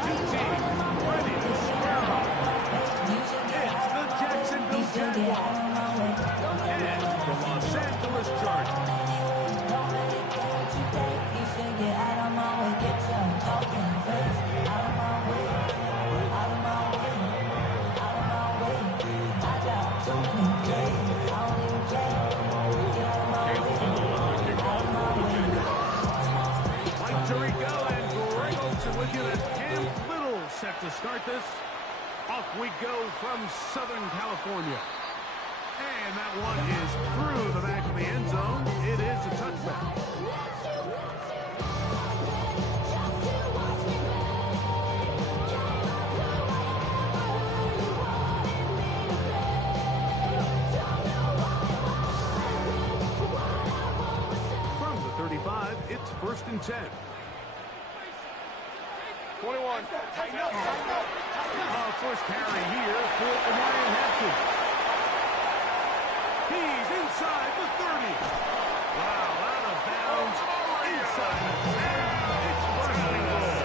Two teams ready to square up. It's the Jacksonville Jaguars and the Los Angeles Chargers. With you, that's Cam Little set to start this. Off we go from Southern California. And that one is through the back of the end zone. It is a touchback. From the 35, it's 1st and 10. 21. First carry here for Ryan Hampton. He's inside the 30. Wow, out of bounds. Inside the 10. It's first and goal.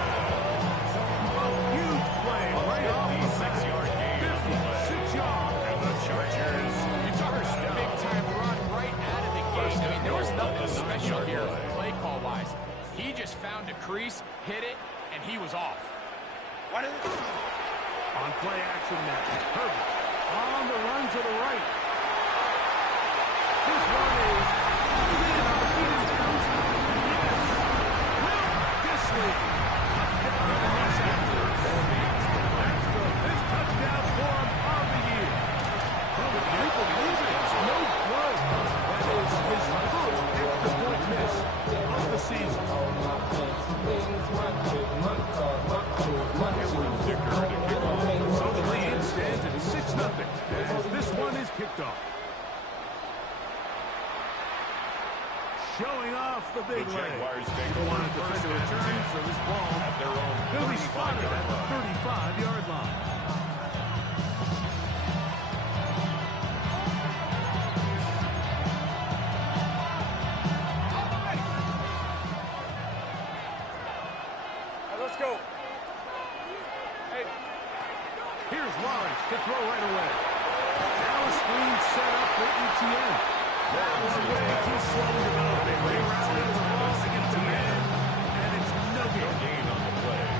A huge play right off the 6-yard gain. 56 yards. And the Chargers. You talk a big-time run right out of the gate. I mean, there was nothing special here play call-wise. He just found a crease, hit it, and he was off. On play action now, Herbert on the run to the right. This one is pulled in on the feet and downs. Yes, Will Disley. Touchdown to Los Angeles. That's the 5th touchdown for him of the year. Well, with people losing, it's no good. That is his first extra point miss of the season. So the lead stands at 6-0 as this one is kicked off. Showing off the big leg. One defender returns, so this ball will be spotted at the 35-yard line. Let's go. Here's Lawrence to throw right away. Now a screen set up for ETN. That was way too slow developing. They routed the ball against the man, and it's no gain on the play.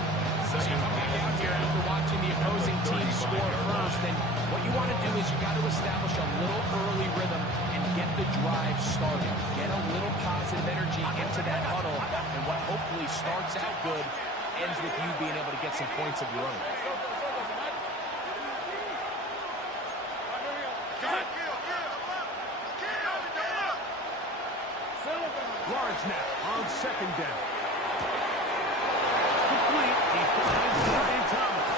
So you come back out here after watching the opposing team score first, and what you want to do is you got to establish a little early rhythm and get the drive started. Get a little positive energy into that huddle, and what hopefully starts out good ends with you being able to get some points of your own. Large now on 2nd down. Complete. He finds Ryan Thomas.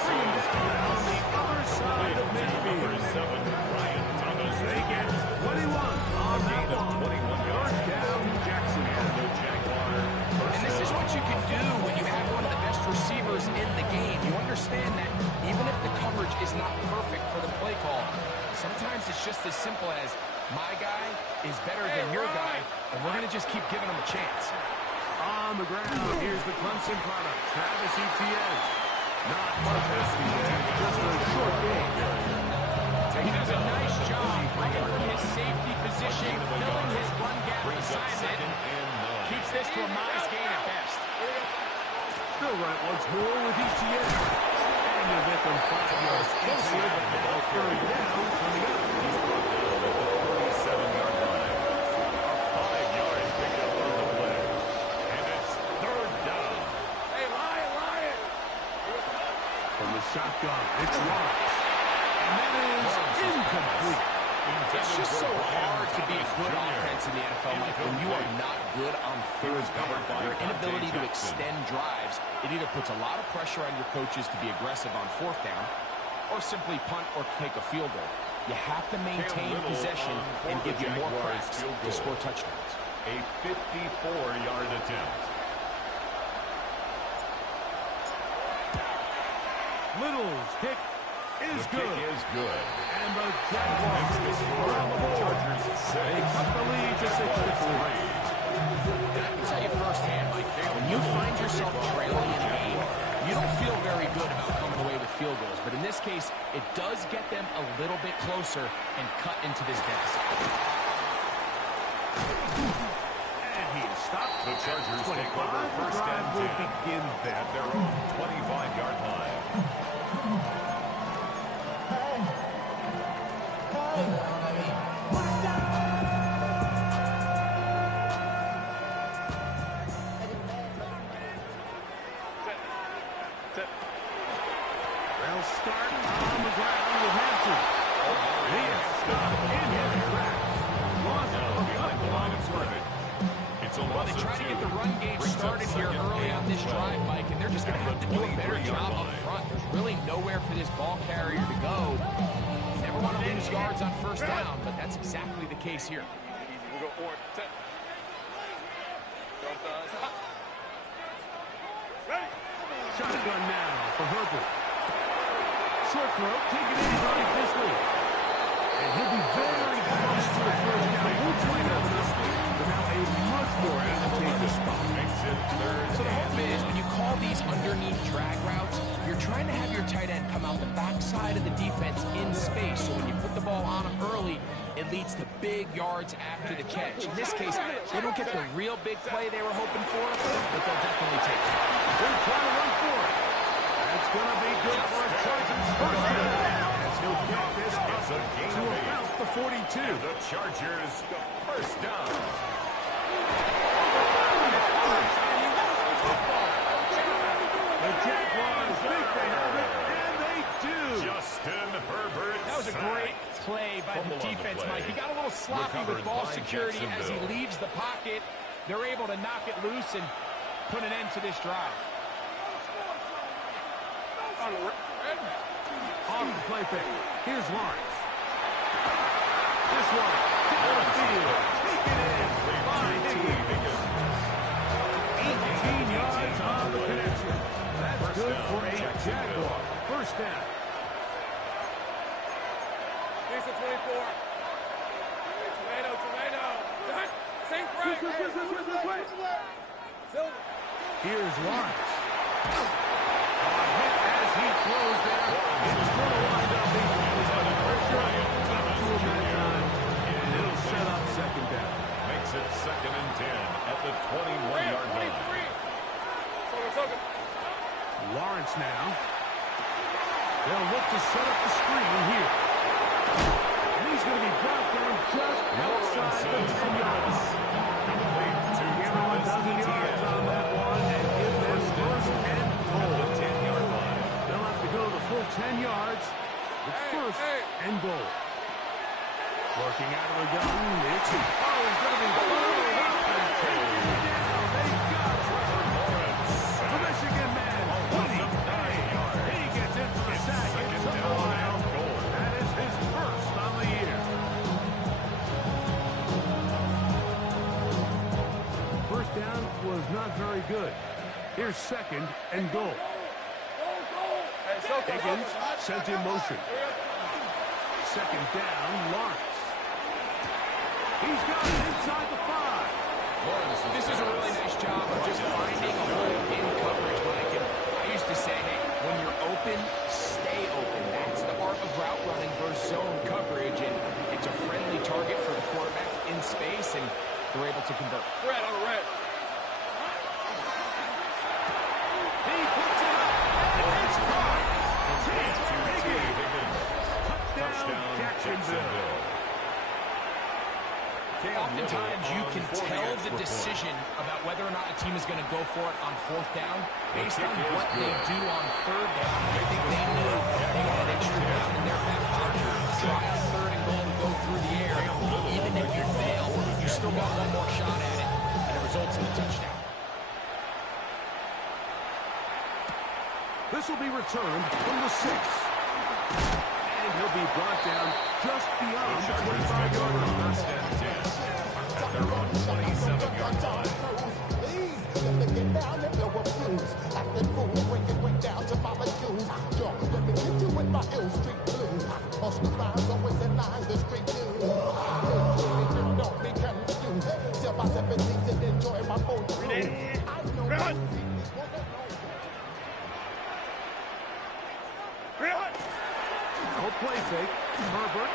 Seems on the other side of midfield. They get 21 on that one. 1st down, Jacksonville. And this is what you can do when you have one of the best receivers in the game. You understand that even if the coverage is not perfect for the play call, sometimes it's just as simple as my guy is better than your guy, and we're going to just keep giving him a chance. On the ground, here's the Clemson product, Travis Etienne. Not much Etienne, just a short game. He does a nice job bringing from his safety position, filling his run gap assignment. Keeps this to a modest gain at best. Still right once more with Etienne. And you'll get them 5 yards closer, but now 3rd down coming up. He's brought down at the 37-yard line. A 5-yard pickup on the play. And it's 3rd down. Hey, Lion! From the shotgun, it's Lawrence. And that is incomplete. It's just so hard to be a good offense in the NFL, Mike, when you are not good on 3rd down. Your inability to extend drives, it either puts a lot of pressure on your coaches to be aggressive on 4th down, or simply punt or take a field goal. You have to maintain possession and give you more cracks to score touchdowns. A 54-yard attempt. Little's kick is good. And the Jaguars are on the board. They cut the lead to 6-3. And I can tell you firsthand, Mike, when you find yourself trailing in a game field goals. But in this case, it does get them a little bit closer and cut into this deficit. And he is stopped. The Chargers take over first and 10 will begin at their own 25-yard line. They'll start on the ground with Hampton. He is stopped in his tracks. Lost a couple on his leg. Well, they try to get the run game started here early on this drive, Mike, and they're just going to have to do a better job up front. There's really nowhere for this ball carrier to go. You never want to lose yards on first down, but that's exactly the case here. Shotgun now for Herbert. Short throw, taken in by Disley. And he'll be very close to the first down. Won't find out this week, but now a much more advantageous spot. Makes it third. So the hope is when you call these underneath drag routes, you're trying to have your tight end come out the backside of the defense in space. So when you put the ball on him early, it leads to big yards after the catch. In this case, they don't get the real big play they were hoping for, but they'll definitely take it. They're trying to run for it. That's going to be good for a Chargers first down. As he'll get this up to about the 42. The Chargers first down. The Jaguars think they have it, and they do. Justin Herbert. That was a great play by the defense, Mike. He got a little sloppy with ball security as he leaves the pocket. They're able to knock it loose and put an end to this drive. On the play fake. Here's Lawrence. This one down the field. Taken in by Higgins. 18 yards on the connection. That's good for a Jaguar. First down. Here's the 24. Tomato. Same Silver. Here's Lawrence. A hit as he throws there. It's going to wind up being under pressure. Top to him that time. And it'll set up second down. Makes it second and 10 at the 21-yard line. Lawrence now. They'll look to set up the screen here. And he's going to be brought down just outside the 10 yards. Give him a dozen yards on that one and give them first and goal. 10-yard line. They'll have to go the full 10 yards with first and goal. Working out of the gun. It's he's going to be followed up and taken down. They got Trevor Lawrence. The Michigan man. He gets in for the sack. It's a mile. That is his first on the year. First down was not very good. Here's second and goal. Higgins sent in motion. Second down, Lawrence. He's got it inside the 5. This is a really nice job of just finding a hole in coverage, Mike. And I used to say, hey, when you're open, stay open. That's the art of route running versus zone coverage. And it's a friendly target for the quarterback in space, and they're able to convert. Red on the red. He puts it up. And it's caught. Touchdown, Jacksonville. Oftentimes, you can tell the decision about whether or not a team is going to go for it on fourth down based on what they do on third down. I think they knew they had an extra down in their back pocket. Try on third and goal to go through the air. Even if you fail, you still got one more shot at it, and it results in a touchdown. This will be returned from the 6. And he'll be brought down just beyond the 25-yard line. First and 10 at their own 27-yard line. Get down and blow up fuse. Acting fool, break it down to molecules. Yo, let me hit you with my Ill Street blues. Most of rhymes always in line, the street news. Girl, don't be confused. Sell my 17s and enjoy my own crew. I know play fake. Herbert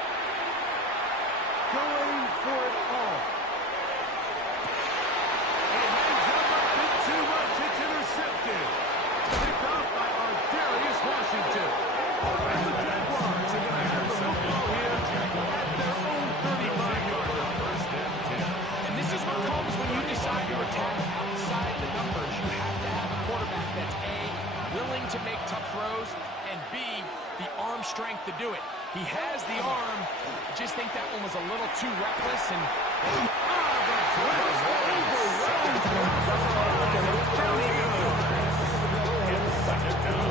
going for it all. It hangs up a bit too much. It's intercepted. Picked off by Darius Washington. And the Jaguars are going to have the football here at their own 35-yard line. First and 10. And this is what comes when you decide to attack outside the numbers. You have to have a quarterback that's A, willing to make tough throws, and B, the arm strength to do it. He has the arm. I just think that one was a little too reckless. And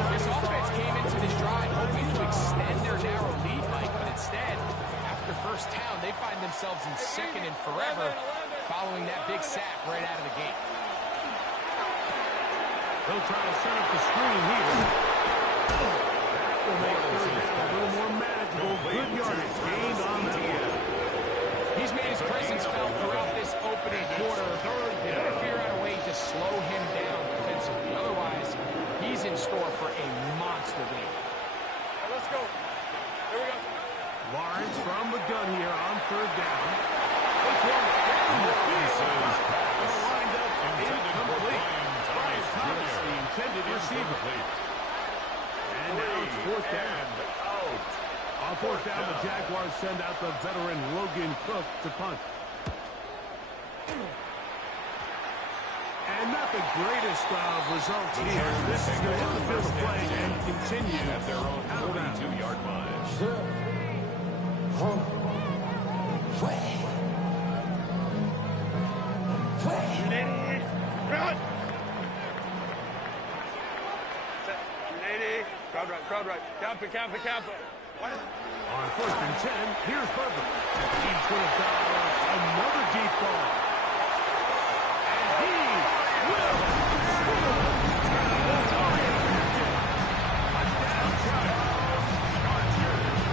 this offense came into this drive hoping to extend their narrow lead, Mike, but instead, after first down, they find themselves in second and forever following that big sack right out of the gate. They'll try to set up the screen here. That will make third down a little more manageable. Good yardage gained on that one. He's made his presence felt throughout this opening quarter. They better figure out a way to slow him down defensively. Otherwise, he's in store for a monster game. Right, let's go. Here we go. Lawrence from the gun here on third down. This one down the field. Lined up incomplete. Brian Thomas, the intended receiver. And now it's fourth down. On fourth down, the Jaguars send out the veteran Logan Cook to punt. And not the greatest of results here. This is going to hit the field of play and continue At their own 42-yard line. Crowd right. Camp it. On first and 10, here's Herbert. He's going to dial up another deep ball. And he will score. Touchdown, Chargers.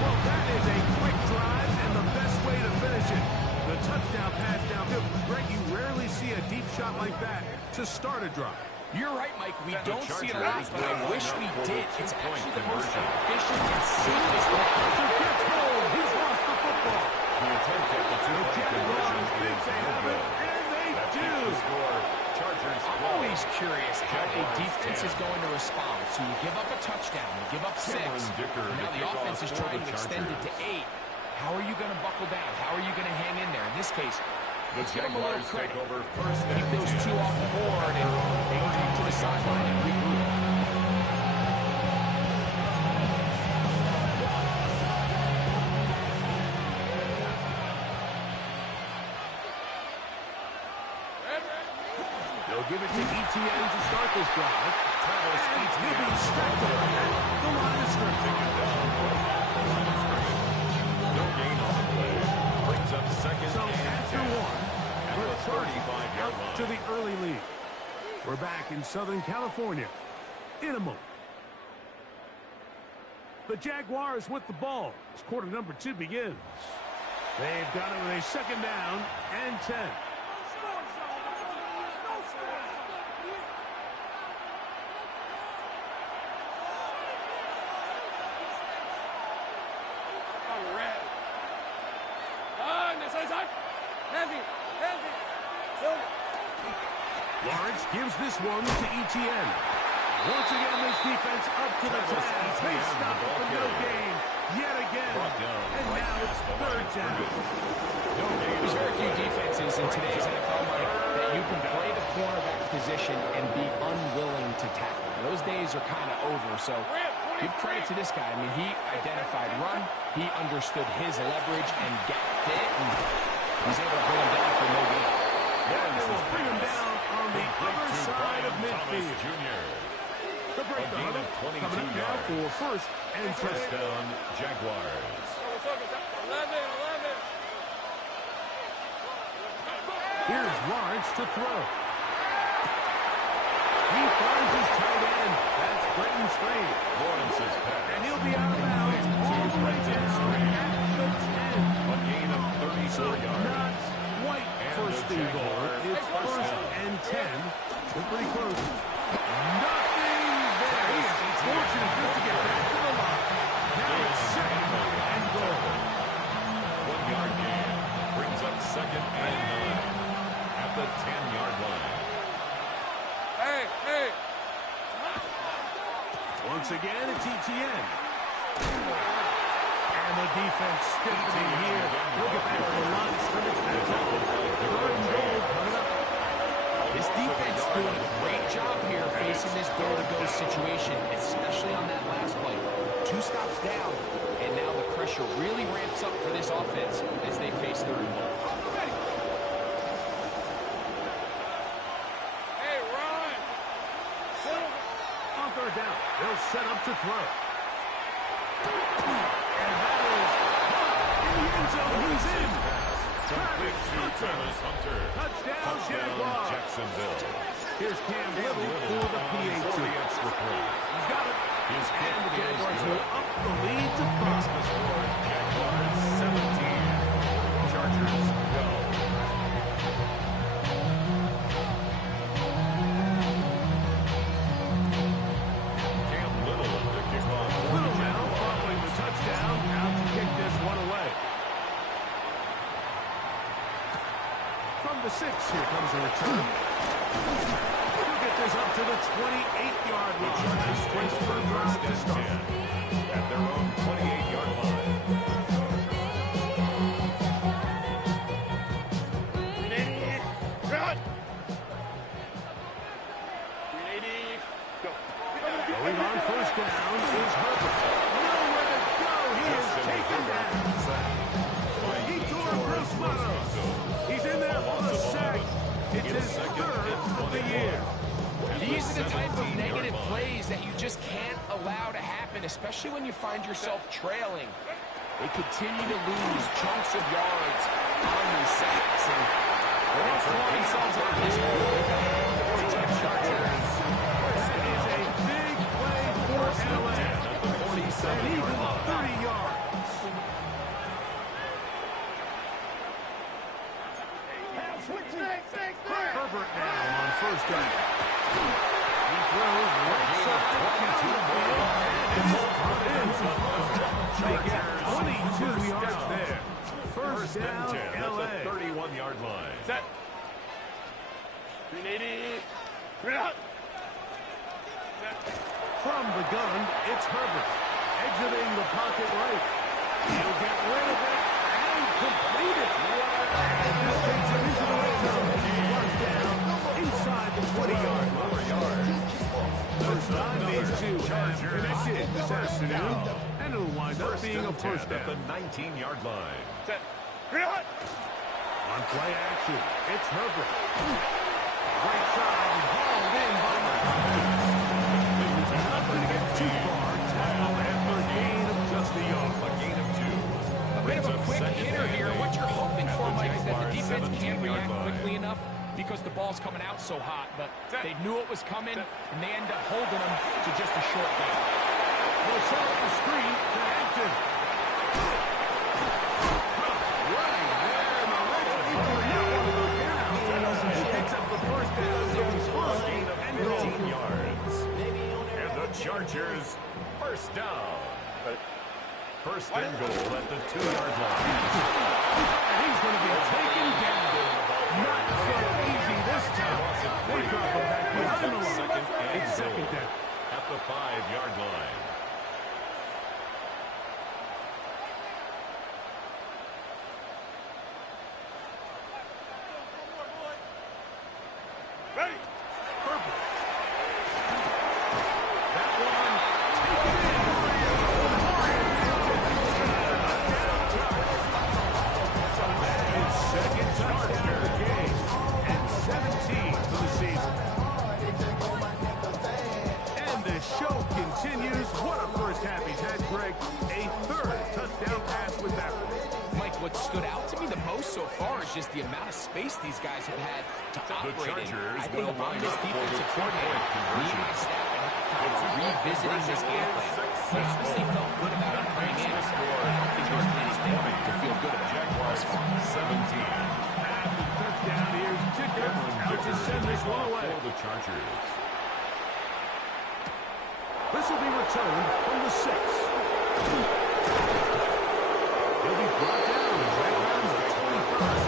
Well, that is a quick drive and the best way to finish it. The touchdown pass downfield. Greg, you rarely see a deep shot like that to start a drive. You're right, Mike. We don't see it a lot, but I wish we did. It's actually the most efficient and safest way. Gets hold. He's lost the football. The attempt at the two-point conversion is no good. And they do. Score. Chargers. I'm always curious how a defense is going to respond. So you give up a touchdown, you give up 6. And now the offense is trying to extend it to 8. How are you going to buckle down? How are you going to hang in there? In this case, let's give them a little credit. Keep those 2 off the board, and they can come to the sideline and regroup. They'll give it to ETN to start this drive. Travis Etienne will be stacked around the line of scrimmage. No gain on the play. Brings up second So and after 10. one, we're At the 35-yard out line. to the early lead. We're back in Southern California in a moment. The Jaguars with the ball as quarter number 2 begins. They've got it with a second down and 10. Lawrence gives this one to Etienne. Once again, this defense up to the task. They stop it for no gain yet again. And now it's third down. There's very few defenses in today's NFL, Mike, that you can play the cornerback position and be unwilling to tackle. Those days are kind of over, so give credit to this guy. I mean, he identified run, he understood his leverage and get fit, and he's able to bring him down for no gain. They will bring him down on the other side of midfield. The break the huddle coming up now for first and 10. First down, Jaguars. 11. Here's Lawrence to throw. He finds his tight end. That's Brenton Strange. Lawrence's pass. And he'll be out of bounds all the way down at the 10. A gain of 34 yards. Not quite first and goal. It's first and 10. We're pretty close. Nothing there. He is fortunate just to get back to the line. and 9 at the 10-yard line. Hey. Once again, it's ETN. And the defense stiffening here. We'll get back to the line of scrimmage. Third and goal coming up. This defense doing a great job here facing this goal-to-go situation, especially on that last play. 2 stops down, and now the pressure really ramps up for this offense as they face third and goal. Hey, Ron. On third down, they'll set up to throw. And that is in the end zone. He's in. Complete to Travis Hunter. Touchdown, Jaguars. Jacksonville. Here's Cam Little for the PAT. For the extra point. He's got it. His kick And the Jaguars is will good. up the lead to 5. Jaguars 17. Chargers go. Cam Little to kick off. Little now following the touchdown. Out to kick this one away. From the 6, here comes the return. He'll get this up to the 28-yard line. Nice place for a drive to start. At their own 28-yard line. Run. 380. Go. Going on first down is Herbert. Nowhere to go. He is taken down. He tore Bruce Matos. He's in there for the sack. It's his third of the year. These are the type of negative plays that you just can't allow to happen, especially when you find yourself trailing. They continue to lose chunks of yards on these sacks, and they don't throw themselves out this hole. Protect Chargers. That is a big play for LA. At the 47-yard line. 30 yards. Herbert now on first down. He throws right side to the field, and it's brought in. They get 22 yards there. First down, 10 at LA. the 31-yard line. Set. 380. Run. From the gun, it's Herbert. Exiting the pocket right. He'll get rid of it and complete it. And this takes him into the red zone. He's brought down inside the 20-yard line. First time these two have connected this afternoon, and it'll wind up being a first At the down. 19-yard line. Set. Run. On play action, it's Herbert. Right side, hauled in by not going to get too far. Tackle after a gain of just a yard. A gain of 2. A bit of a quick hitter here. What you're hoping for, Mike, is that the defense can't react quickly enough because the ball's coming out so hot. But they knew it was coming, and they end up holding them to just a short gain. They'll set up the screen to Hampton. Running there in the red zone. He did not want to go down. He picks up the first down. So he's first and goal. 15 yards. And the Chargers first down. First and goal at the 2-yard line. And he's going to be taken down. Not so easy this time. They drop him back behind the line. It's second down. At the 5-yard line. Ready. Herbert. That one taken in. That is second touchdown of the game. And 17 for the season. And the show continues. What a first half he's had, Greg. A third touchdown pass with that one. Mike, what stood out to me the most so far is just the amount of space these guys have had to operate in. Chargers I think will if I'm line this up for defensive the coordinator, two-point me and my staff at halftime are revisiting this game plan. They obviously felt good about it coming in. I don't think there's anything to feel good about Jaguars 17. And the touchdown here's Ticker out to send this one away. For the Chargers. This will be returned from the 6. He'll be brought down right around the 21st.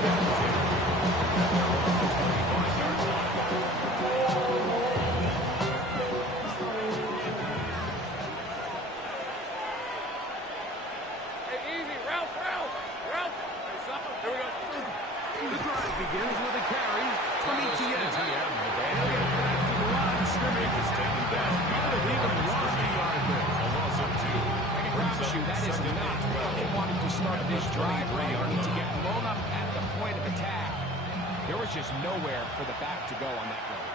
Hey, easy. Route. Hey, something. Here we go. The drive begins with a carry from ETN. And he'll get back to the line of scrimmage. Might have even lost a yard there. A loss of 2. I can promise you that is not how they wanted to start this drive. Right? To get blown up at the point of attack. There was just nowhere for the back to go on that road.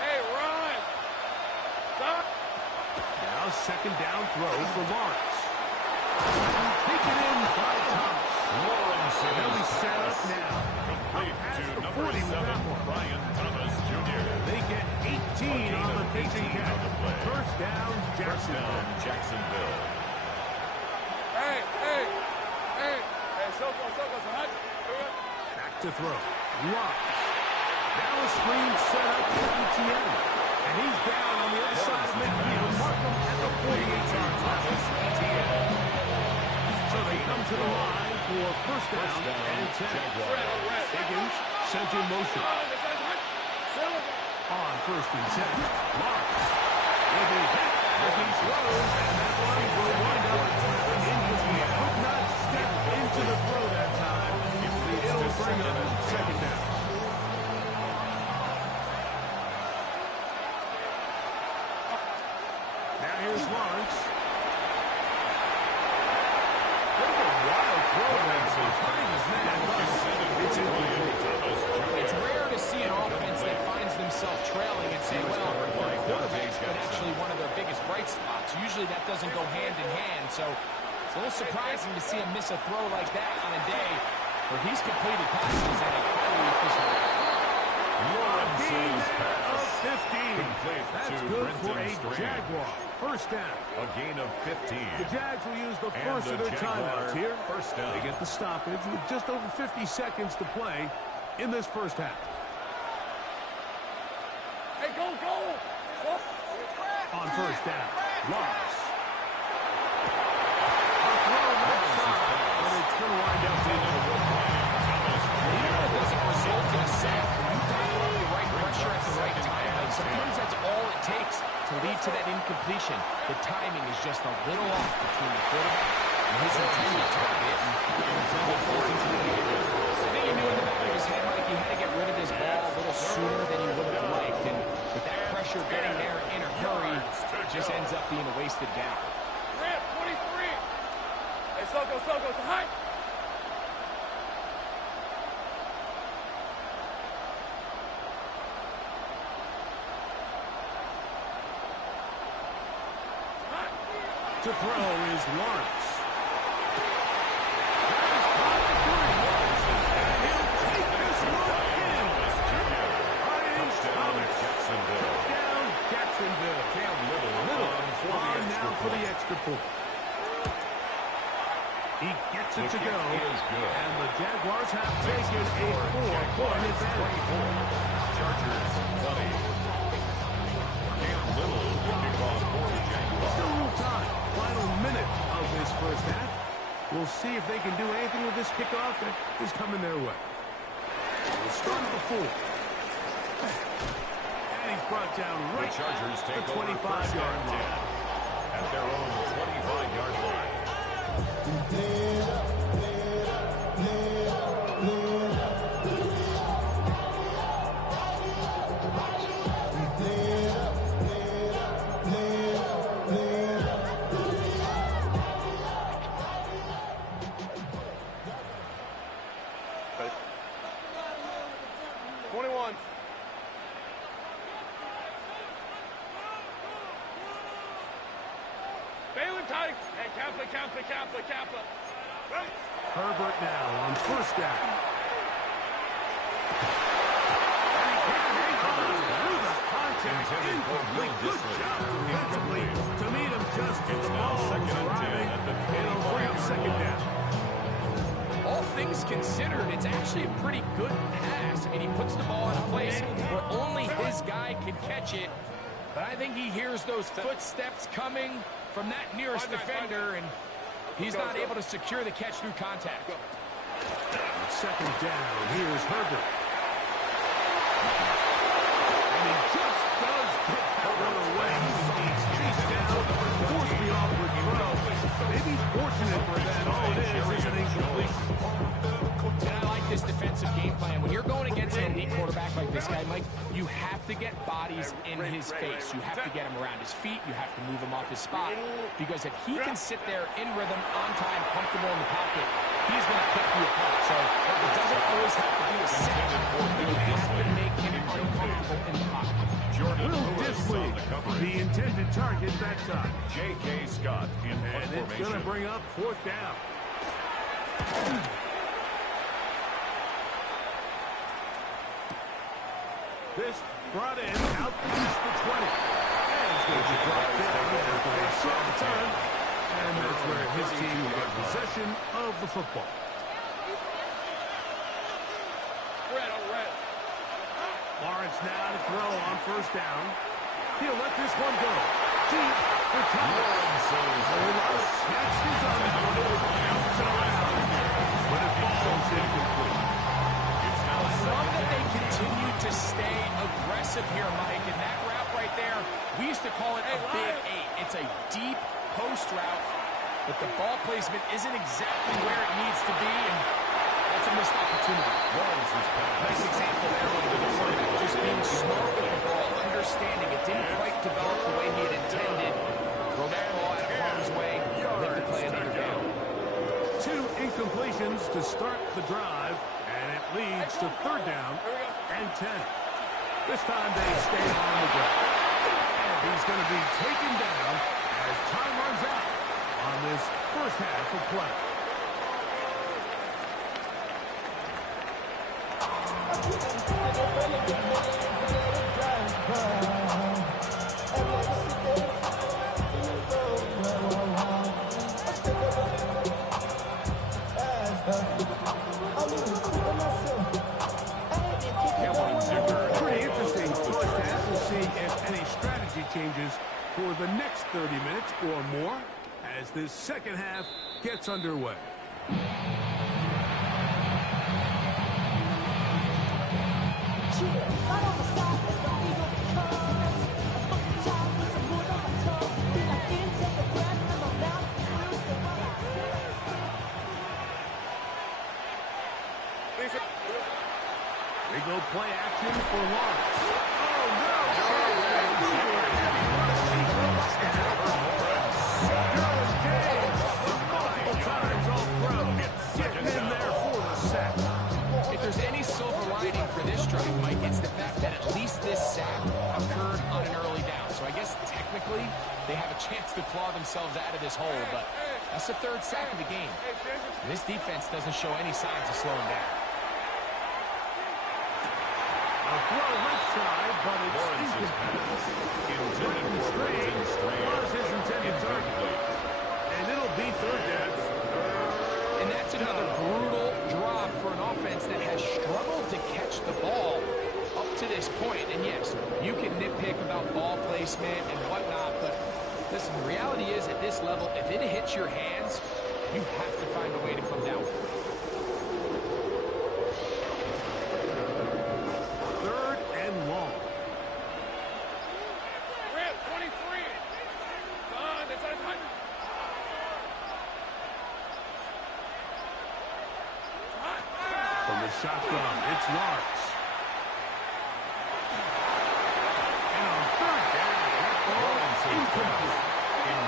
Hey, run. Stop. Now second down throw for Lawrence. Taken in by Thomas. Lawrence They'll be is set up now. complete Past to the number 40 with 7, that one. Brian Thomas Jr. They get 18 on the pitching 18 catch. on the play. First down, First Jacksonville. down, Jacksonville. Hey. Hey, Soko, hot. Back to throw. Lawrence. Now a screen set up for ETN. And he's down on the other side of midfield. Mark him at the 48-yard line. So they come to the line for first down and 10. Jaguars. Higgins sent in motion. On first and 10. Lawrence will be hit as he throws, and that one will wind up in ETN. Could not step into the throw that time. It'll bring up second down. Now here's Lawrence. What a wild throw there. Behind his man. It's incomplete. It's rare to see an offense that finds themselves trailing and say, well, their quarterback's been actually one of their biggest bright spots. Usually that doesn't go hand in hand, so it's a little surprising to see him miss a throw like that on a day where he's completed passes at a highly efficient rate. Lawrence's pass. 15. Complete That's to good for Brenton a Strange. Jaguar. First down. A gain of 15. The Jags will use the And first the of their Jaguar timeouts here. first down. They get the stoppage with just over 50 seconds to play in this first half. Hey, go. On first down, Lawrence. A throw left side, but it's going to wind up being Even though it doesn't result in a sack, when you dial up the right pressure at the right time, like sometimes that's all it takes to lead to that incompletion. The timing is just a little off between the quarterback and his intended target, and what falls into the end. I think he knew in the back of his head, Mike, he had to get rid of this ball a little sooner than he would have liked, and with that pressure getting there in a hurry, it just ends up being a wasted down. Ramp, 23. Hey, Soko, it's hot. to throw is Lawrence. For the extra point. He gets it to go, and the Jaguars have taken a 4-point advantage. Chargers 20. Cam Little will kick off for the Jaguars. Still a little time. Final minute of this first half. We'll see if they can do anything with this kickoff that is coming their way. The start of the 4. And he's brought down right The Chargers take the over 25-yard line. at their own 25-yard line. Kappa. Right. Herbert now on first down. Intended for Will Disley. To meet him just as the It's now ball second is and 10 arriving. at the It'll bring up 25-yard second line. down. All things considered, it's actually a pretty good pass. I mean, he puts the ball in a place where only his guy can catch it. But I think he hears those footsteps coming from that nearest defender, and he's not able to secure the catch through contact. Second down, here's Herbert. And he just does get that one away. He's chased down, forced the awkward throw. Maybe he's fortunate that all it is an incompletion. And I like this defensive game plan. When you're going against an elite quarterback like this guy, Mike, you have to get bodies in his face. You have to get him around his feet. You have to move him off his spot. Because if he can sit there in rhythm, on time, comfortable in the pocket, he's going to pick you apart. So it doesn't always have to be a set. You have to make him uncomfortable in the pocket. Will Disley, the intended target that time. J.K. Scott in punt And it's going to formation. bring up fourth down. This brought in out past the 20. And it's going to be brought down after a short return. And that's where his team will get possession of the football. Red on red. Lawrence now to throw on first down. He'll let this one go. Deep for Thomas. Snatched his own bounce around. But it falls incomplete. I love that they continue to stay aggressive here, Mike. And that route right there, we used to call it a big eight. It's a deep post route, but the ball placement isn't exactly where it needs to be, and that's a missed opportunity. Nice example there with the quarterback just being smart with the ball, understanding it didn't quite develop the way he had intended. Throw that ball out of harm's way, live to play another down. 2 incompletions to start the drive, and it leads to third down and 10. This time they stay on the ground. And he's going to be taken down as time runs out on this first half of play. Pretty interesting first half. We'll see if any strategy changes for the next 30 minutes or more as this second half gets underway. They go play action for Lawrence. Oh, no! Multiple times all pro. Getting in there for the sack. If there's any silver lining for this drive, Mike, it's the fact that at least this sack occurred on an early down. So I guess technically they have a chance to claw themselves out of this hole, but that's the third sack of the game. And this defense doesn't show any signs of slowing down. A throw left side, but it's incomplete. Strange was his intended target. And it'll be third down. And that's another brutal drop for an offense that has struggled to catch the ball up to this point. And yes, you can nitpick about ball placement and whatnot, but listen, the reality is at this level, if it hits your hands, you have to find a way to come down with it. Third and long. Red 23. Son, it's on hot. From the shotgun, it's Lawrence. And on third down, that ball incomplete.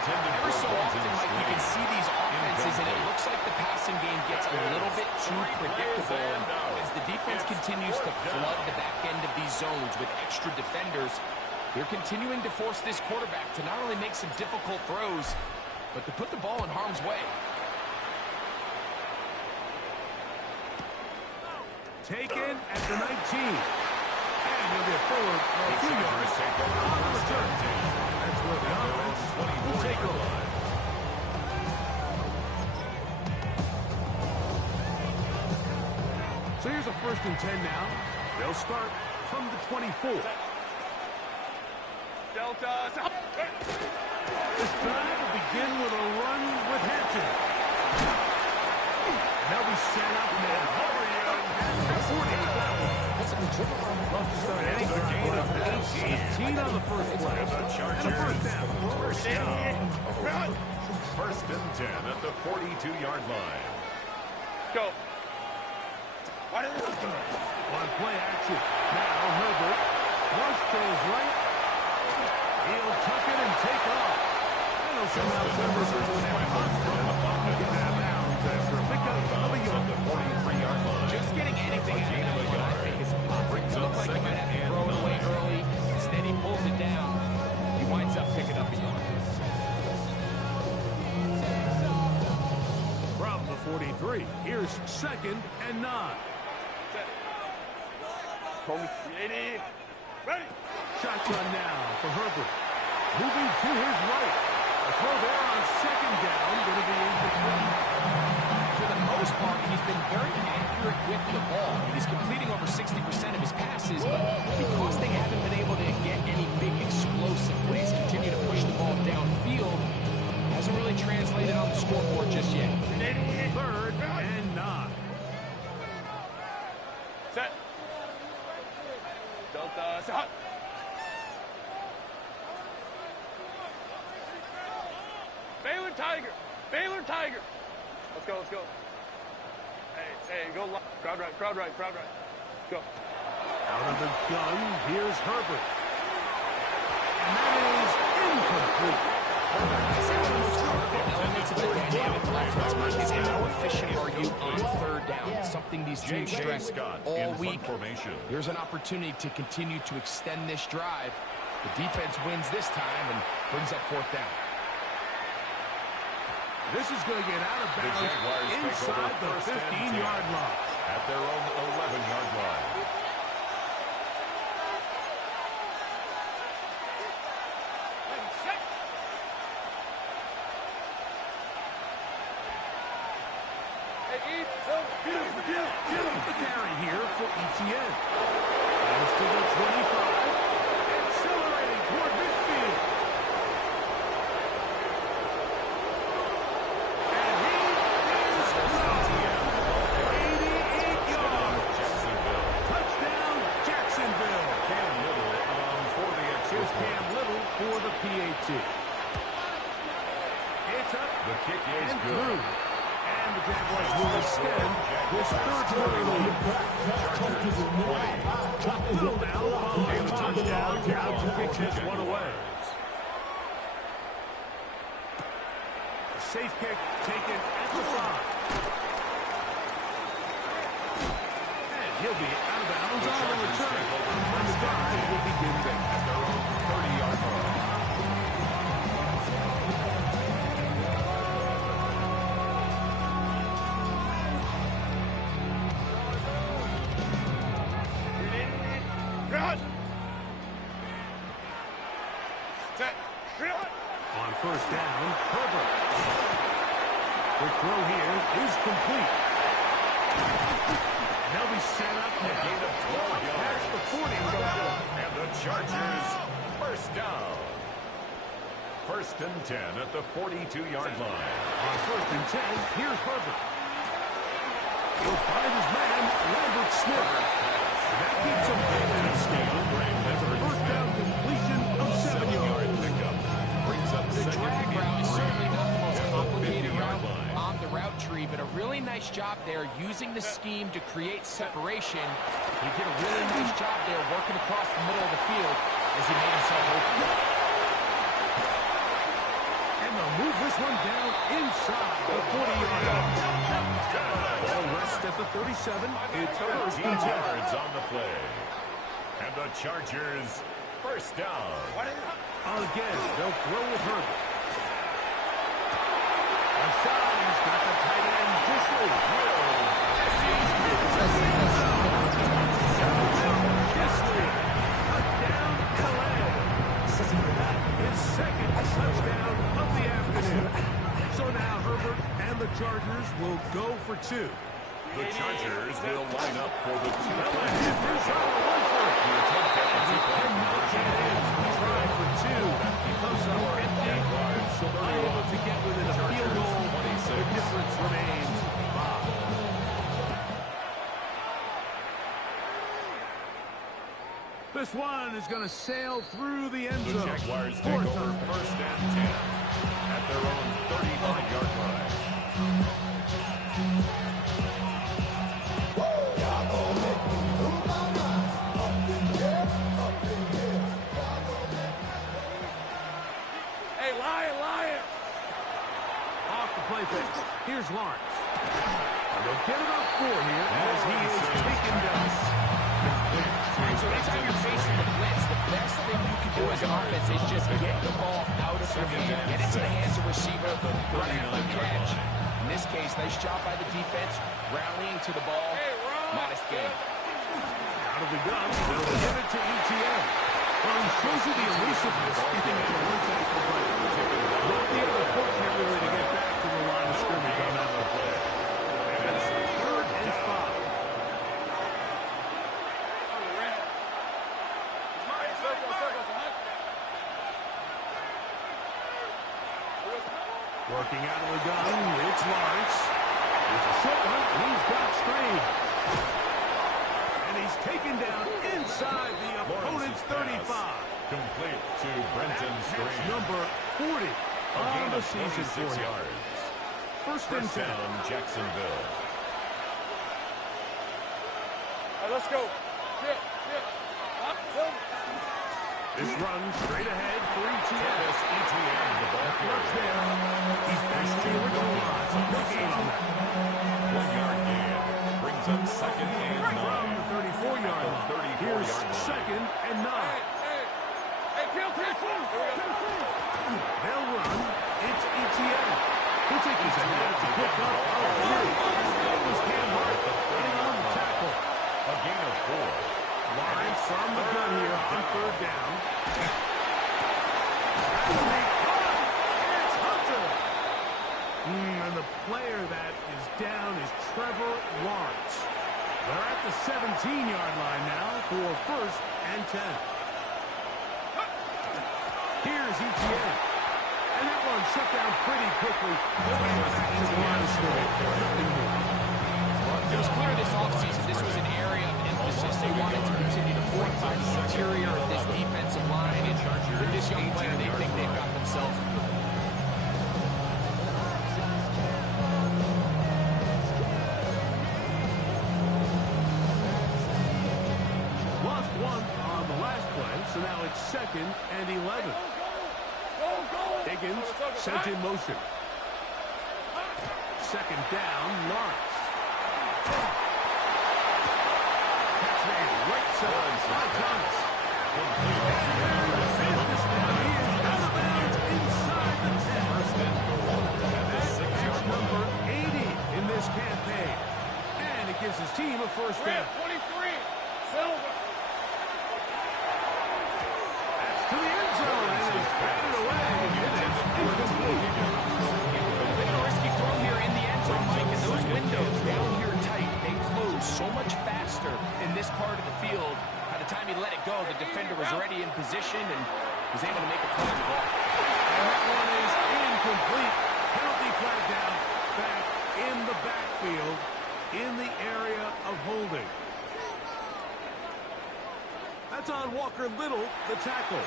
Every so often, Mike, you can see these offenses, and it looks like the passing game gets a little bit too predictable. And as the defense continues to flood the back end of these zones with extra defenders, they're continuing to force this quarterback to not only make some difficult throws, but to put the ball in harm's way. Taken at the 19. And he'll get forward a few yards on the return. That's where the offense will take over. first and 10 now. They'll start from the 24. Delta. This drive will begin with a run with Hampton. They'll be set up now. That's 40 with that one. Love to start any drive with 18 on the first play. And a first down. First down. First and 10 at the 42-yard line. Go. On play action. Now Herbert. Flush to his right. He'll tuck it and take off. And he'll somehow cover this one in hospital. Get out of bounds after a pickup of a yard. 43-yard line. Just getting anything out of that one, I think, is possible. It looks like he might have to throw it away early. Instead, he pulls it down. He winds up picking up a yard. From the 43, here's second and 9. Ready. Shotgun now for Herbert. Moving to his right. A throw there on second down. Going to be incomplete. For the most part, he's been very accurate with the ball. He's completing over 60% of his passes, but because they haven't been able to get any big explosive plays, continue to push the ball downfield, hasn't really translated on the scoreboard just yet. Third and 9. Set. Delta. Set. Baylor Tiger. Baylor Tiger. Let's go, let's go. Hey, go. Crowd right, crowd right, crowd right. Go. Out of the gun, here's Herbert. And that is incomplete. Elements of the dynamic offense, Mike, is how efficient are you on third down? Something these teams stress all week. Here's an opportunity to continue to extend this drive. The defense wins this time and brings up fourth down. This is going to get out of bounds inside the 15-yard line. At their own 11-yard line. The carry here for ETN. Goes to the 25. Accelerating toward midfield. And he is gone. 88 yards. Touchdown, Jacksonville. Cam Little for the extra. Here's Cam Little for the PAT. It's up. The kick is and good. through. And the Jaguars will extend this third-quarter lead. Little now following the touchdown. Now to kick this one away. A safe kick taken at the 5. And he'll be out of bounds on the return. And the drive will begin there. At their own 30-yard line. On first down, Herbert. The throw here is complete. They'll be set up now. Gain of 12 yards. Past the 40. And the Chargers first down. First and 10 at the 42-yard line. On first and 10, here's Herbert. He'll find his man, Lambert Smith. That keeps him in a scale. That's a first down completion of 7 yards. The drag route is certainly not the most complicated route on the route tree, but a really nice job there using the scheme to create separation. He did a really nice job there working across the middle of the field as he made himself open. And they'll move this one down inside the 40-yard line. Ball rest at the 37. It's first and 10. Yards on the play. And the Chargers first down. Again, they'll throw with Herbert. Outside, he's got the tight end, Disley. Disley, touchdown, L.A. His second touchdown of the afternoon. So now Herbert and the Chargers will go for 2. The Chargers will line up for the Here's 2-point our conversion. one for it. The attempt at the 2-point conversion. Try for two. Comes up empty. So unable to get within a field goal. The difference remains 5. This one is going to sail through the end The zone. Jaguars take Fourth over down. first and 10 at their own 35-yard line. Hey, Lion! Off the play fake. Here's Lawrence. And they'll get it up 4 here as he is taken down. So anytime you're facing the blitz, the best thing you can do as an offense is just get the ball out of your hand, get into the hands of the receiver, run after the catch. In this case, nice job by the defense, rallying to the ball, modest gain. Out of the gun, they'll give it to ETN. Well, he shows you the elusiveness getting at the one tackle, but not the other fortunate really to get back to the line of scrimmage on that one play. And it's 3rd and 5. Working out of the gun, it's Lawrence. There's a short one, he's got straight. And he's taken down inside the opponent's 35. Complete to Brenton That's Strange. number 40 A on gain the of season 26 for him. yards. First and 10. Down, Jacksonville. All right, let's go. Yeah. This run straight ahead for ETN. Travis Etienne, the ball Rush carrier. there. He's back to the original line, so no gain on that. 1-yard gain. Brings up second and 9. From the 34-yard line. 34-yard Here's line. second and 9. Hey, kill. They'll run. It's ETN. He'll take his ahead to pick up a 3. It was Canhart in on the tackle. A gain of 4. Lawrence from the gun here on 3rd down. It's Hunter. And the player that is down is Trevor Lawrence. They're at the 17-yard line now for 1st and 10. Here's ETN. And that one shut down pretty quickly. Going back to the line of scrimmage. Nothing more. It was clear this offseason this was an area of emphasis. They wanted to continue to fortify the interior of this defensive line. And with this young player, they think they've got themselves a good one. Lost one on the last play, so now it's 2nd and 11. Higgins sent in motion. 2nd down, Lawrence. Catch made right side by Thomas. Business now. He is out of bounds inside the 10. That's catch number 80 in this campaign. And it gives his team a first down. 23, Silver. That's to the end zone. And it's batted away. It is incomplete. A bit of a risky throw here in the end zone, Mike, and those windows down here tight, they close so much faster in this part of the field. By the time he let it go, the defender was already in position and was able to make a play on the ball. And that one is incomplete. Penalty flag down. Back in the backfield in the area of holding. That's on Walker Little, the tackle.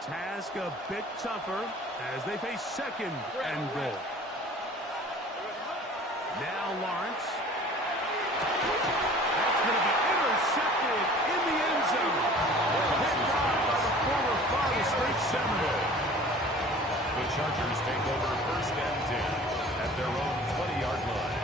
Task a bit tougher as they face 2nd and goal. Now Lawrence. That's going to be intercepted in the end zone. Picked off by the former Florida State Seminole. The Chargers take over first and 10 at their own 20-yard line.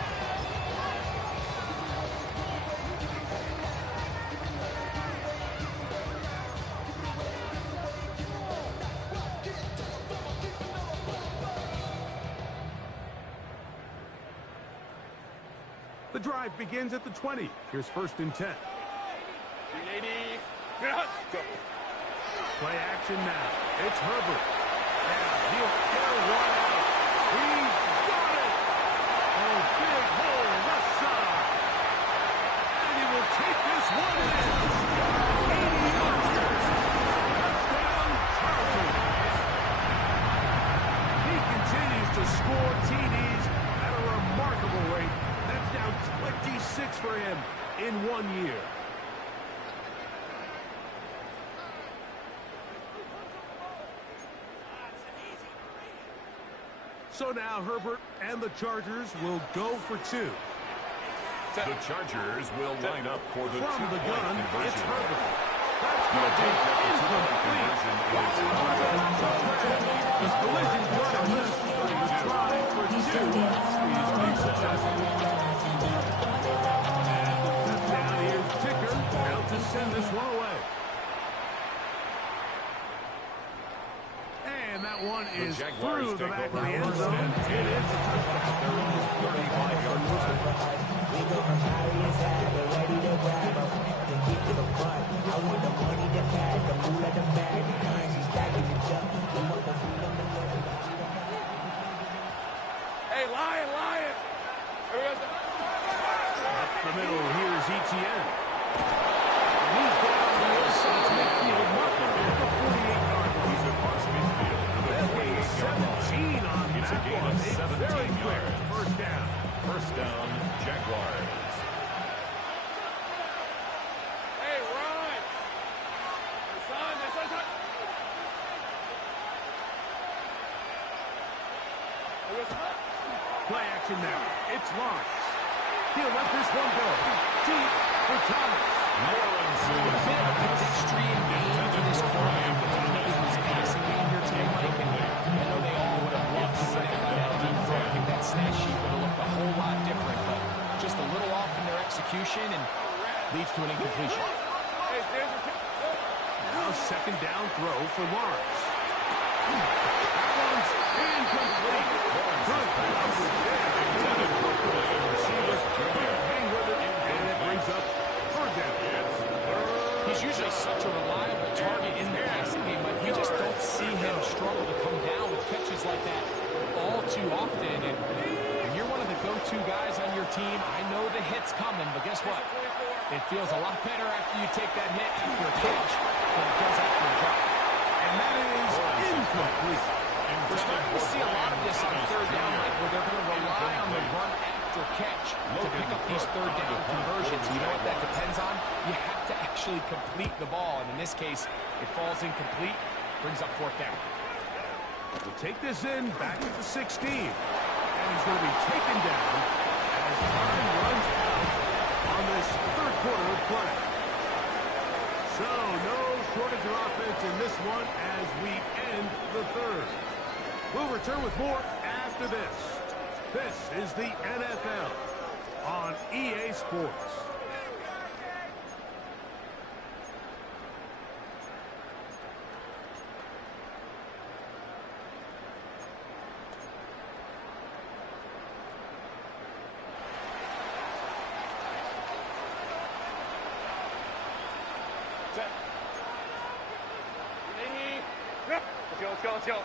The drive begins at the 20. Here's 1st and 10. 380. Go. Play action now. It's Herbert. Yeah, he'll air one out. He's got it. Oh, big hole left side. And he will take this one in. 80 yards. Touchdown, Chargers. He continues to score TDs at a remarkable rate. That's now 26 for him in 1 year. So now Herbert and the Chargers will go for 2. The Chargers will line up for the From the two-point gun, conversion. it's Herbert. That's The going to attempt at the be two-point incomplete. conversion is The collision brought a miss, but he was trying for 2. He's been successful. And the touchdown here, Ticker, out to send this one away. And that one is through the back of the end zone. It is a touchdown. They're on the 35-yard line. We go from high inside, they're ready to grab us. They keep to the front. I want the money to pack, the food at the bag, the currency stacking the jump. They want the freedom and love. Hey, Lion, Lion. Up the middle, here's ETN. And he's down on the other side of midfield, marking at the 48-yard line. He's across midfield. They'll gain 17 on It's a that gain one. of A 17 very quick yards. first down. First down, Jaguars. Hey, run. Son, son. Play action now. It's Lawrence. He'll let this one go. Deep for Thomas. Lawrence A is bit of an extreme game for this quarterback in this passing game here today, Mike. And I know they all would have loved to see that guy that deep throw. I think that stat sheet would have looked a whole lot different, but just a little off in their execution and leads to an incompletion. Hey, there's your Now 2nd down throw for Lawrence. That one's incomplete. Good pass. Intended for the receivers. Hang with it, and it brings up 3rd down. He's usually such a reliable target in the passing game, but you just don't see him struggle to come down with catches like that all too often. And when you're one of the go-to guys on your team, I know the hit's coming, but guess what? It feels a lot better after you take that hit after a catch than it does after a drop. And that is incomplete. We're starting to see a lot of this on 3rd down, Mike, where they're going to rely on the run after catch to pick up these 3rd down conversions. You know what that depends on? You have to actually complete the ball, and in this case, it falls incomplete, brings up 4th down. We'll take this in back at the 16. And he's going to be taken down as time runs out on this 3rd quarter of play. So no shortage of offense in this one as we end the 3rd. We'll return with more after this. This is the NFL on EA Sports. Let's go, let's go.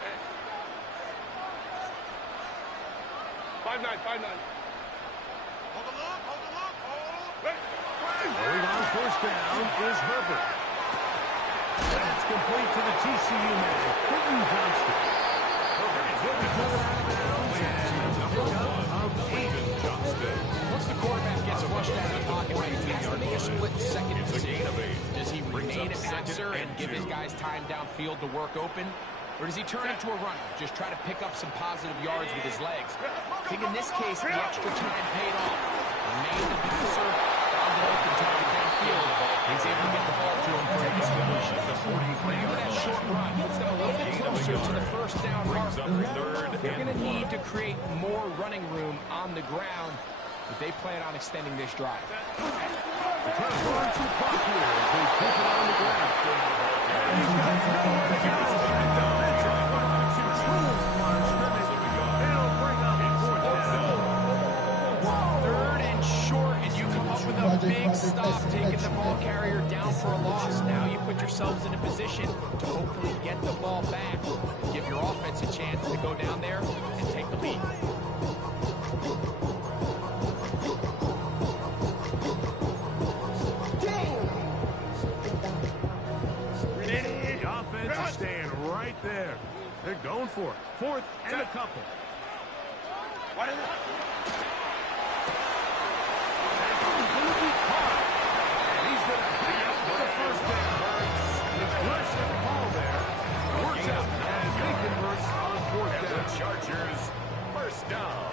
5-9, 5-9. Hold the look, hold the look, hold. Going on 1st down is Herbert. That's complete to the TCU man, Quentin Johnston. He'll be pulled out of bounds and a pickup of 8. Once the quarterback gets flushed out of the pocket, right, he has to make a split-second It's a decision. gain of 8. Does he Brings remain up a passer 2nd and give his guys time downfield to work open? Or does he turn into a runner, just try to pick up some positive yards with his legs? I think in this case, the extra time paid off. Remained the passer, found an open target downfield. He's able to get the ball to him for an easy completion. After that short run puts them a little bit closer to the 1st down marker. They're going to need to create more running room on the ground if they plan on extending this drive. Trying to burn some clock here as they keep it on the ground. And he's got nowhere to go. It'll bring up 4th down. 3rd and short job taking the ball carrier down for a loss. Now you put yourselves in a position to hopefully get the ball back. Give your offense a chance to go down there and take the lead. The offense is staying right there. They're going for it. Fourth and a couple. What is it? He's going to pick up for the first down. Aggressive ball there. Works out as they convert on fourth And down. the Chargers, first down.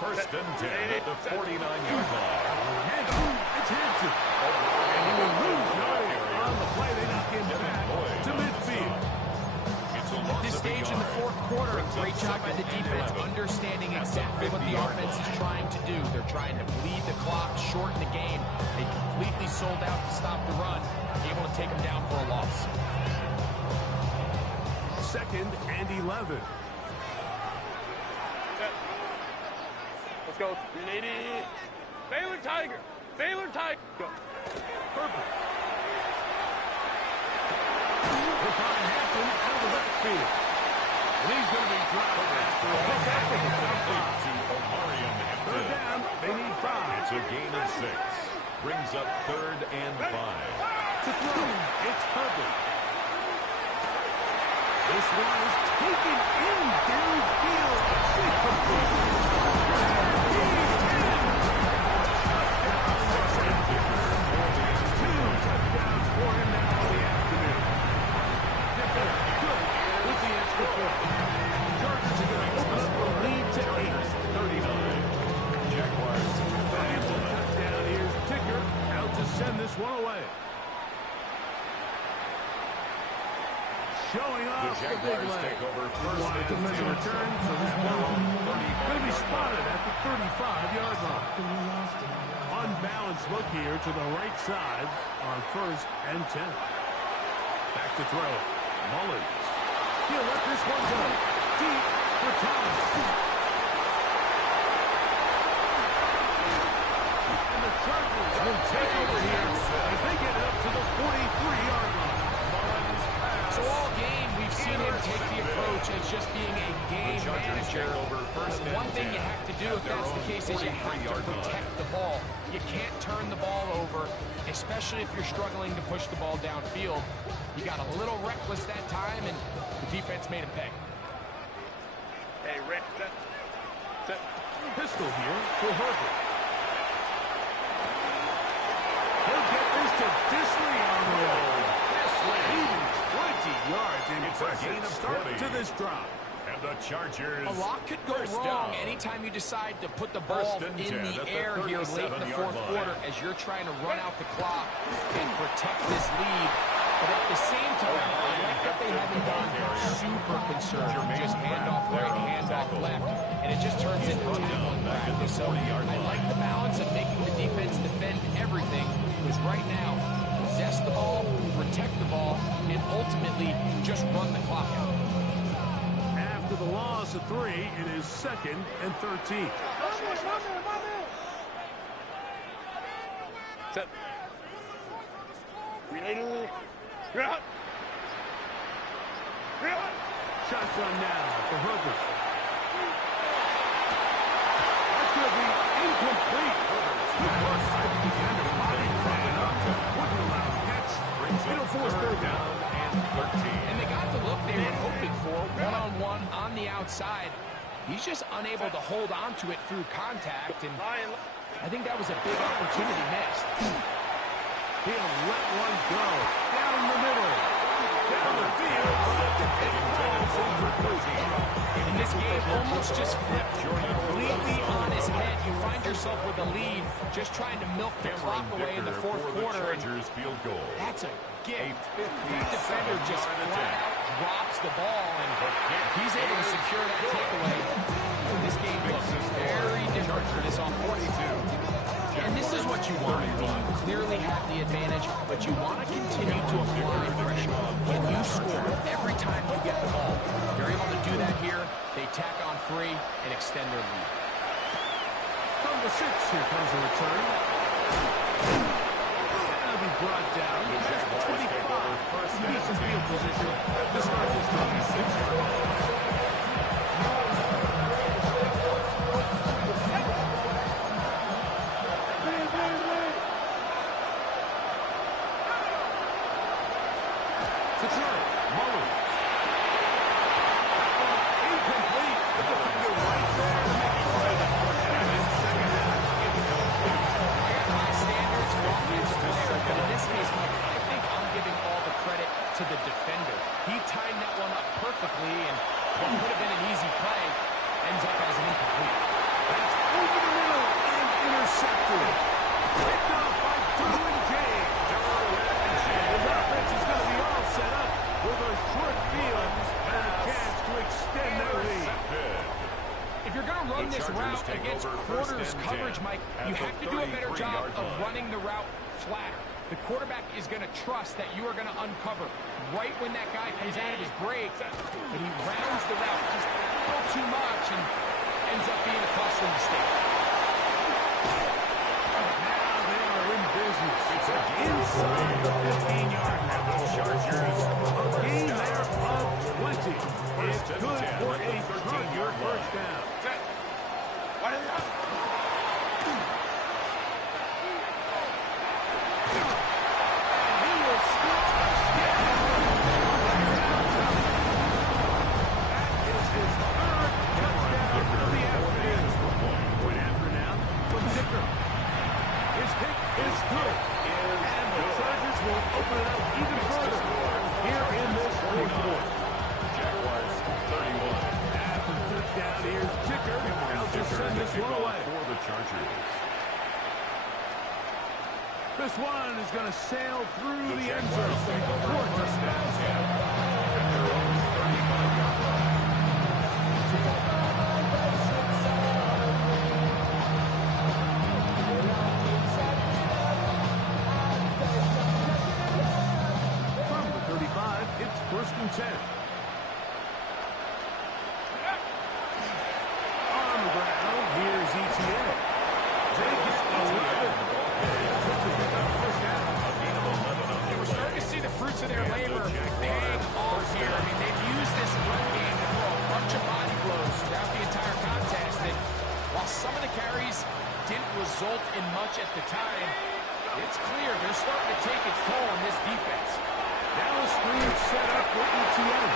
First and 10 at the 49-yard line. It's Hampton. And he will lose yardage on the play. They knock him back to midfield. At this stage in the fourth quarter, a great job by the defense understanding exactly what the offense is trying to do. They're trying to bleed the clock, shorten the game. They completely sold out to stop the run, able to take them down for a loss. Second and 11. Let's go. 380. Baylor Tiger. Baylor Tiger. Go. Perfect. They find Hampton out of the backfield. And he's going to be dropped after a pickup of the 5. Third down. They need 5. It's a gain of 6. Brings up third and 5. To throw. It's Herbert. This one is taken in downfield. Big completion. Touchdowns for him now in the afternoon. Good with the extra point. Chargers are going to open up the lead to 8. 39. Jaguars. That's a touchdown. Here's Ticker out to send this one away. Showing off the big Jaguars leg. take over first and Defensive 10. return, so this ball going to be spotted at the 35-yard line. Unbalanced look here to the right side on first and 10. Back to throw. Mullins. He'll let this one go. Deep for Thomas. And the Chargers will take over here as they get up to the 43-yard line. So all game, we've seen him take the approach as just being a game manager. One thing you have to do if that's the case is you have to protect the ball. You can't turn the ball over, especially if you're struggling to push the ball downfield. He got a little reckless that time, and the defense made him pay. Hey, Rick. Pistol here for Herbert. He'll get this to Disley on the roll. Even 20 yards. Impressive start to this drop. And the Chargers. A lot could go first wrong down. anytime you decide to put the ball in the air here late in the fourth quarter as you're trying to run out the clock and protect this lead. But at the same time, I like that they haven't gone super conservative. Just handoff right, handoff left, and it just turns into tackling practice. So I like the balance of making the defense defend everything, because right now, possess the ball, protect the ball, and ultimately just run the clock out. After the loss of 3, it is second and 13. Set. 380. Shotgun now for Herbert. That's going to be incomplete. Wouldn't allow the catch. It'll force third down and 13. And they got the look they were hoping for, one-on-one on the outside. He's just unable to hold on to it through contact, and I think that was a big opportunity missed. He'll let one go. Down the middle. Down the field. And this game almost just flipped completely on his head. You find yourself with a lead, just trying to milk the clock away in the fourth quarter. Chargers field goal. That's a gift. That defender just flat out drops the ball, and he's able to secure that takeaway. This game looks very different for this offense. And this is what you want. You clearly have the advantage, but you want to continue to apply pressure. When you score every time you get the ball, you're able to do that here. They tack on 3 and extend their lead. From the 6, here comes a return. That'll be brought down. Just 25. Decent field position to start this drive. 6-yard loss. To the defender. He timed that one up perfectly, and what could have been an easy play ends up as an incomplete. That's over the middle and intercepted. Picked off by Derwin James. His offense is going to be all set up with a short field and a chance to extend their lead. If you're going to run this route against quarters coverage, Mike, you have to do a better job of running the route flatter. The quarterback is going to trust that you are going to uncover right when that guy comes out of his break, but he rounds the route just a little too much and ends up being a costly mistake. Now they are in business. It's inside the 15-yard line. The Chargers, a gain there of 20. It's good for a Charger first down. This one is going to sail through the end zone for touchdowns. From the 35, it's 1st and 10. On the ground, here's ETN. They get 11. We're starting to see the fruits of their labor paying off here. I mean, they've used this run game to throw a bunch of body blows throughout the entire contest. And while some of the carries didn't result in much at the time, it's clear they're starting to take its toll on this defense. Now a screen set up for ETN.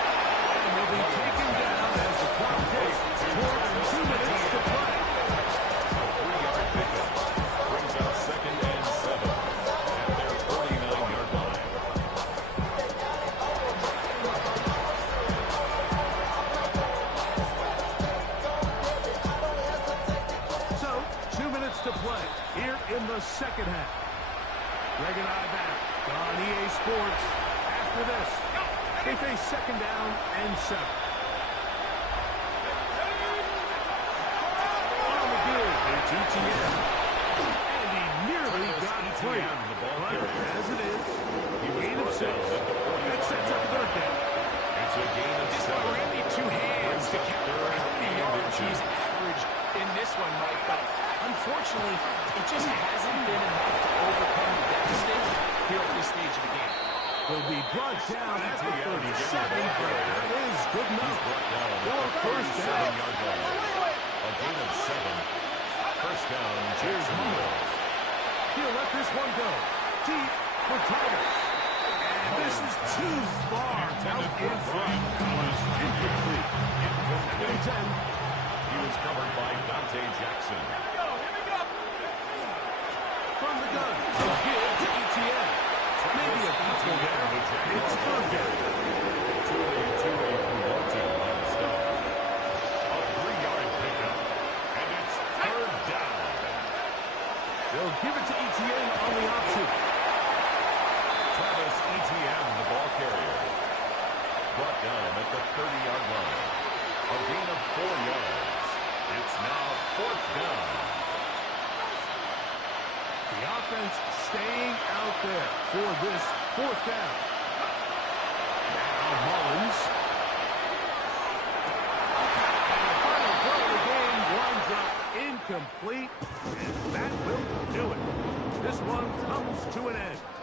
And will be taken down as the clock takes more than 2 minutes to play. A 3-yard pickup brings out 2nd and 7 at their 49-yard line. So, 2 minutes to play here in the second half. Greg and I back on EA Sports. After this, they face 2nd down and 7. On the give, it's ETN. And he nearly got free. But as it is, gain of 6. That sets up 3rd down. It's a gain of 7. Really 2 hands to count for how many yards he's averaged in this one, Mike. But unfortunately, it just hasn't been enough to overcome the deficit here at this stage of the game. Will be brought down at the 37, but that is good enough for 1st down. A gain of 7. 1st down, Jackson. He'll let this one go. Deep for Thomas. And this is too far out in front. Was incomplete. 2nd and 10. He was covered by Dante Jackson. From the gun, a give to ETN. Maybe a couple there. It's 3rd down. To a Puente on the stop. A 3-yard pickup. And it's 3rd down. They'll give it to ETN on the option. Travis ETN, the ball carrier. Brought down at the 30-yard line. A gain of 4 yards. It's now 4th down. The offense staying out there for this 4th down. Now Mullins. And the final throw of the game winds up incomplete, and that will do it. this one comes to an end.